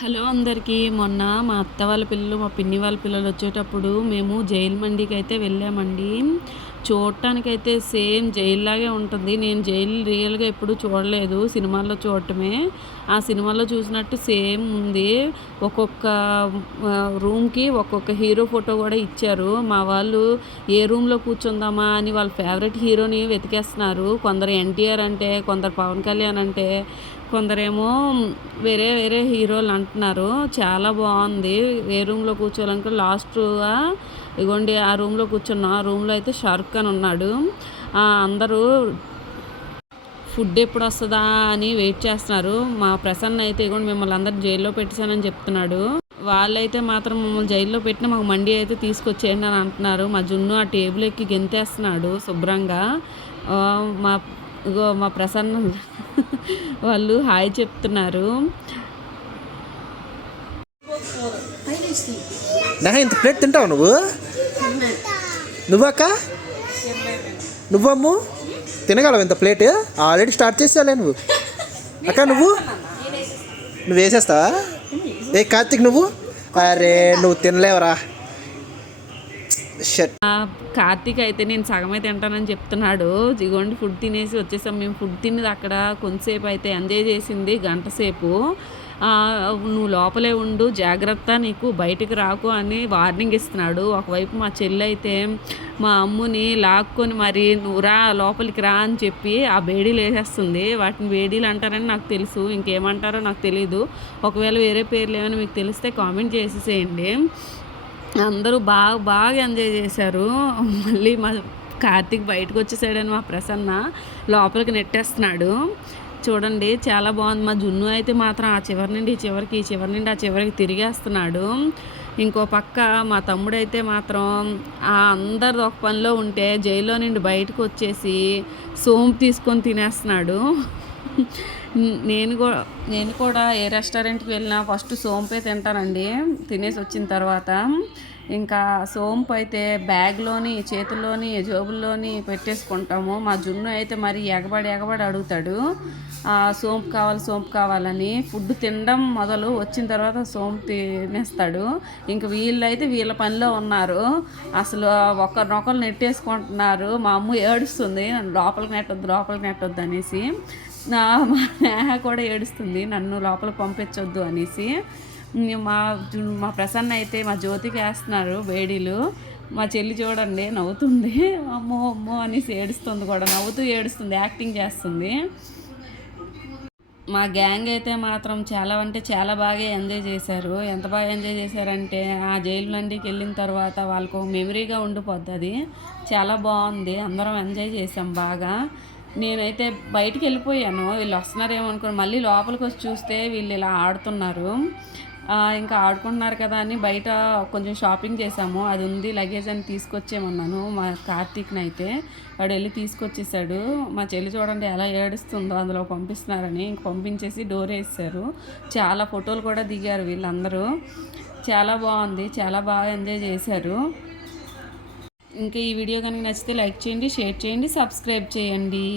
Hello అందరికీ. మొన్న మా అత్త వాళ్ళ పిల్లలు, మా పిన్ని వాళ్ళ పిల్లలు వచ్చేటప్పుడు మేము జైలు మండికి అయితే వెళ్ళామండి. చూడటానికైతే సేమ్ జైల్లాగే ఉంటుంది. నేను జైలు రియల్గా ఎప్పుడూ చూడలేదు, సినిమాల్లో చూడటమే. ఆ సినిమాలో చూసినట్టు సేమ్ ఉంది. ఒక్కొక్క రూమ్కి ఒక్కొక్క హీరో ఫోటో కూడా ఇచ్చారు. మా వాళ్ళు ఏ రూమ్లో కూర్చుందామా అని వాళ్ళ ఫేవరెట్ హీరోని వెతికేస్తున్నారు. కొందరు ఎన్టీఆర్ అంటే, కొందరు పవన్ కళ్యాణ్ అంటే, కొందరేమో వేరే వేరే హీరోలు అంటున్నారు. చాలా బాగుంది. ఏ రూమ్లో కూర్చోవాలనుకో లాస్ట్గా ఇగోండి ఆ రూమ్లో కూర్చున్నాం. ఆ రూమ్లో అయితే షారుఖ్ ఖాన్ ఉన్నాడు. అందరూ ఫుడ్ ఎప్పుడు వస్తుందా అని వెయిట్ చేస్తున్నారు. మా ప్రసన్న అయితే ఇగోండి మిమ్మల్ని అందరు జైల్లో పెట్టేశానని చెప్తున్నాడు. వాళ్ళైతే మాత్రం మమ్మల్ని జైల్లో పెట్టిన మాకు మండి అయితే తీసుకొచ్చేయండి అని అంటున్నారు. మా జున్ను ఆ టేబుల్ ఎక్కి గెంతేస్తున్నాడు శుభ్రంగా. మా ఇగో మా ప్రసన్న వాళ్ళు హాయ్ చెప్తున్నారు. ఇంత ప్లేట్ తింటావు నువ్వక్క నువ్వమ్ము తినగలవు ఇంత ప్లేట్? ఆల్రెడీ స్టార్ట్ చేసావులే నువ్వు. అక్క నువ్వు వేసేస్తావా? ఏ కార్తీక్ నువ్వు? అరే నువ్వు తినలేవరా. కార్తీక్ అయితే నేను సగమే తింటానని చెప్తున్నాడు. ఇగోండి ఫుడ్ తినేసి వచ్చేసాం. మేము ఫుడ్ తిన్నది అక్కడ కొంతసేపు అయితే ఎంజాయ్ చేసింది, గంట సేపు. నువ్వు లోపలే ఉండు, జాగ్రత్త, నీకు బయటికి రాకు అని వార్నింగ్ ఇస్తున్నాడు. ఒకవైపు మా చెల్లి అయితే మా అమ్ముని లాక్కొని మరి నువ్వు రా లోపలికి రా అని చెప్పి ఆ బేడీలు వేసేస్తుంది. వాటిని బేడీలు అంటారని నాకు తెలుసు, ఇంకేమంటారో నాకు తెలీదు. ఒకవేళ వేరే పేర్లు ఏమైనా మీకు తెలిస్తే కామెంట్ చేసేసేయండి. అందరూ బాగా ఎంజాయ్ చేశారు. మళ్ళీ మా కార్తీక్ బయటకు వచ్చేసాడని మా ప్రసన్న లోపలికి నెట్టేస్తున్నాడు. చూడండి చాలా బాగుంది. మా జున్ను అయితే మాత్రం ఆ చివరి నుండి ఈ చివరికి, ఈ చివరి నుండి ఆ చివరికి తిరిగేస్తున్నాడు. ఇంకో పక్క మా తమ్ముడైతే మాత్రం అందరిది ఒక పనిలో ఉంటే జైల్లో నుండి బయటకు వచ్చేసి సోంపు తీసుకొని తినేస్తున్నాడు. నేను కూడా ఏ రెస్టారెంట్కి వెళ్ళినా ఫస్ట్ సోంపే తింటానండి. తినేసి వచ్చిన తర్వాత ఇంకా సోంపు అయితే బ్యాగ్లోని, చేతుల్లోని, జోబుల్లోని పెట్టేసుకుంటాము. మా జున్ను అయితే మరి ఎగబడి అడుగుతాడు సోంపు కావాలని. ఫుడ్ తినడం మొదలు వచ్చిన తర్వాత సోంపు తినేస్తాడు. ఇంక వీళ్ళైతే వీళ్ళ పనిలో ఉన్నారు. అసలు ఒకరినొకరు నెట్టేసుకుంటున్నారు. మా అమ్మ ఏడుస్తుంది, లోపలికి నెట్టొద్దు అనేసి. మా నేహ కూడా ఏడుస్తుంది, నన్ను లోపలికి పంపించొద్దు అనేసి. మా ప్రసన్న అయితే మా జ్యోతికి వేస్తున్నారు వేడీలు. మా చెల్లి చూడండి నవ్వుతుంది, అమ్మో అనేసి ఏడుస్తుంది కూడా, నవ్వుతూ ఏడుస్తుంది, యాక్టింగ్ చేస్తుంది. మా గ్యాంగ్ అయితే మాత్రం చాలా అంటే చాలా బాగా ఎంజాయ్ చేశారు. ఎంత బాగా ఎంజాయ్ చేశారంటే ఆ జైలు నండికి వెళ్ళిన తర్వాత వాళ్ళకు ఒక మెమరీగా ఉండిపోద్ది. చాలా బాగుంది, అందరం ఎంజాయ్ చేసాం బాగా. నేనైతే బయటికి వెళ్ళిపోయాను, వీళ్ళు వస్తున్నారేమో అనుకుని. మళ్ళీ లోపలికి వచ్చి చూస్తే వీళ్ళు ఇలా ఆడుతున్నారు. ఇంకా ఆడుకుంటున్నారు కదా అని బయట కొంచెం షాపింగ్ చేసాము. అది ఉంది లగేజ్ అని తీసుకొచ్చేమన్నాను మా కార్తీక్ని. అయితే వాడు వెళ్ళి తీసుకొచ్చేసాడు. మా చెల్లి చూడండి ఎలా ఏడుస్తుందో, అందులో పంపిస్తున్నారని ఇంక పంపించేసి డోర్ వేసారు. చాలా ఫోటోలు కూడా దిగారు వీళ్ళందరూ. చాలా బాగుంది, చాలా బాగా ఎంజాయ్ చేశారు. ఇంకా ఈ వీడియో కనుక నచ్చితే లైక్ చేయండి, షేర్ చేయండి, సబ్స్క్రైబ్ చేయండి.